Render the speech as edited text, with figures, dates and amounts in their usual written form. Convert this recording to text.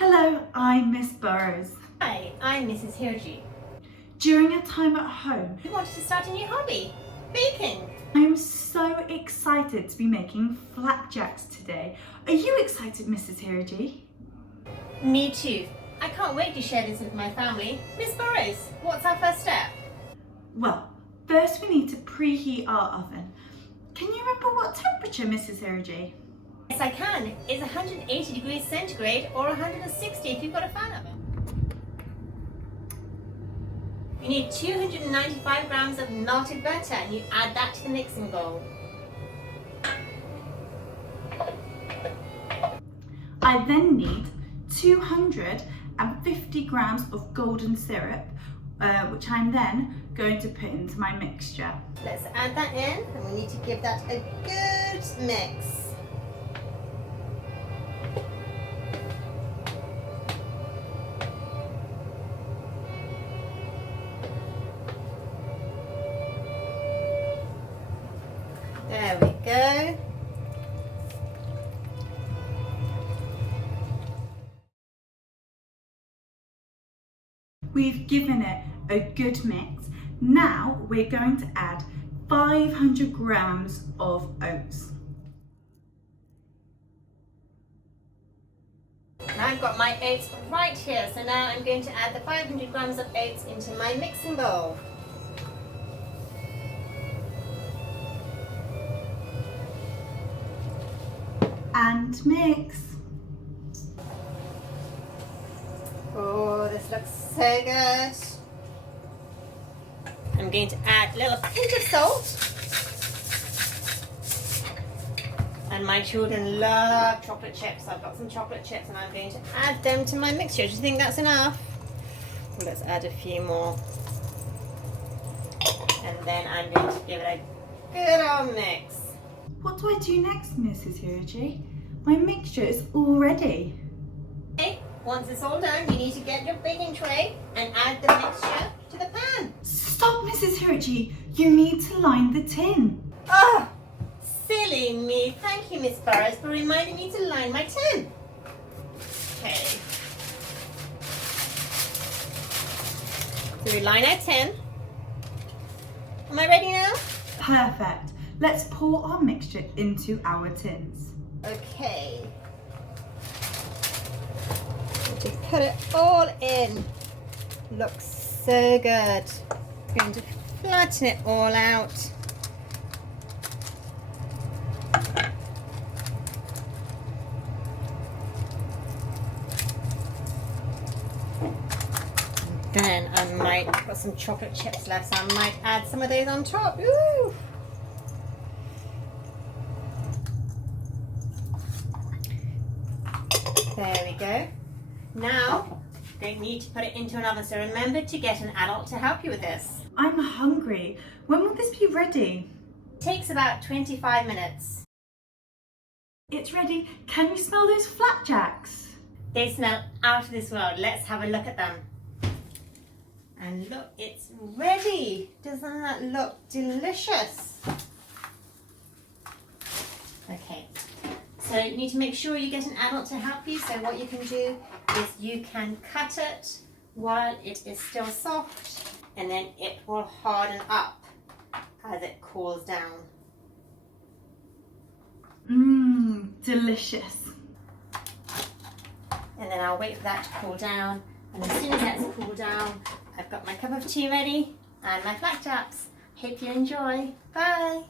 Hello, I'm Miss Burrows. Hi, I'm Mrs. Hirji. During a time at home, We wanted to start a new hobby, baking. I'm so excited to be making flapjacks today. Are you excited, Mrs. Hirji? Me too. I can't wait to share this with my family. Miss Burrows, what's our first step? Well, first we need to preheat our oven. Can you remember what temperature, Mrs. Hirji? Yes, I can. It's 180 degrees centigrade or 160 if you've got a fan oven. You need 295 grams of melted butter and you add that to the mixing bowl. I then need 250 grams of golden syrup, which I'm then going to put into my mixture. Let's add that in and we need to give that a good mix. There we go. We've given it a good mix. Now we're going to add 500 grams of oats. Now I've got my oats right here, so now I'm going to add the 500 grams of oats into my mixing bowl. And mix. Oh, this looks so good. I'm going to add a little pinch of salt. And my children love chocolate chips. I've got some chocolate chips and I'm going to add them to my mixture. Do you think that's enough? Well, let's add a few more. And then I'm going to give it a good old mix. What do I do next, Mrs. Hirji? My mixture is all ready. Okay, once it's all done, you need to get your baking tray and add the mixture to the pan. Stop, Mrs. Hirji. You need to line the tin. Oh, silly me. Thank you, Miss Burrows, for reminding me to line my tin. Okay. So we line our tin. Am I ready now? Perfect. Let's pour our mixture into our tins. Okay. Just put it all in. Looks so good. I'm going to flatten it all out. Then I might got some chocolate chips left, so I might add some of those on top. Ooh. There we go. Now, they need to put it into an oven, so remember to get an adult to help you with this. I'm hungry. When will this be ready? It takes about 25 minutes. It's ready. Can you smell those flapjacks? They smell out of this world. Let's have a look at them. And look, it's ready. Doesn't that look delicious? Okay. So you need to make sure you get an adult to help you. So what you can do is you can cut it while it is still soft and then it will harden up as it cools down. Mmm, delicious. And then I'll wait for that to cool down. And as soon as that's cooled down, I've got my cup of tea ready and my flapjacks. Hope you enjoy. Bye.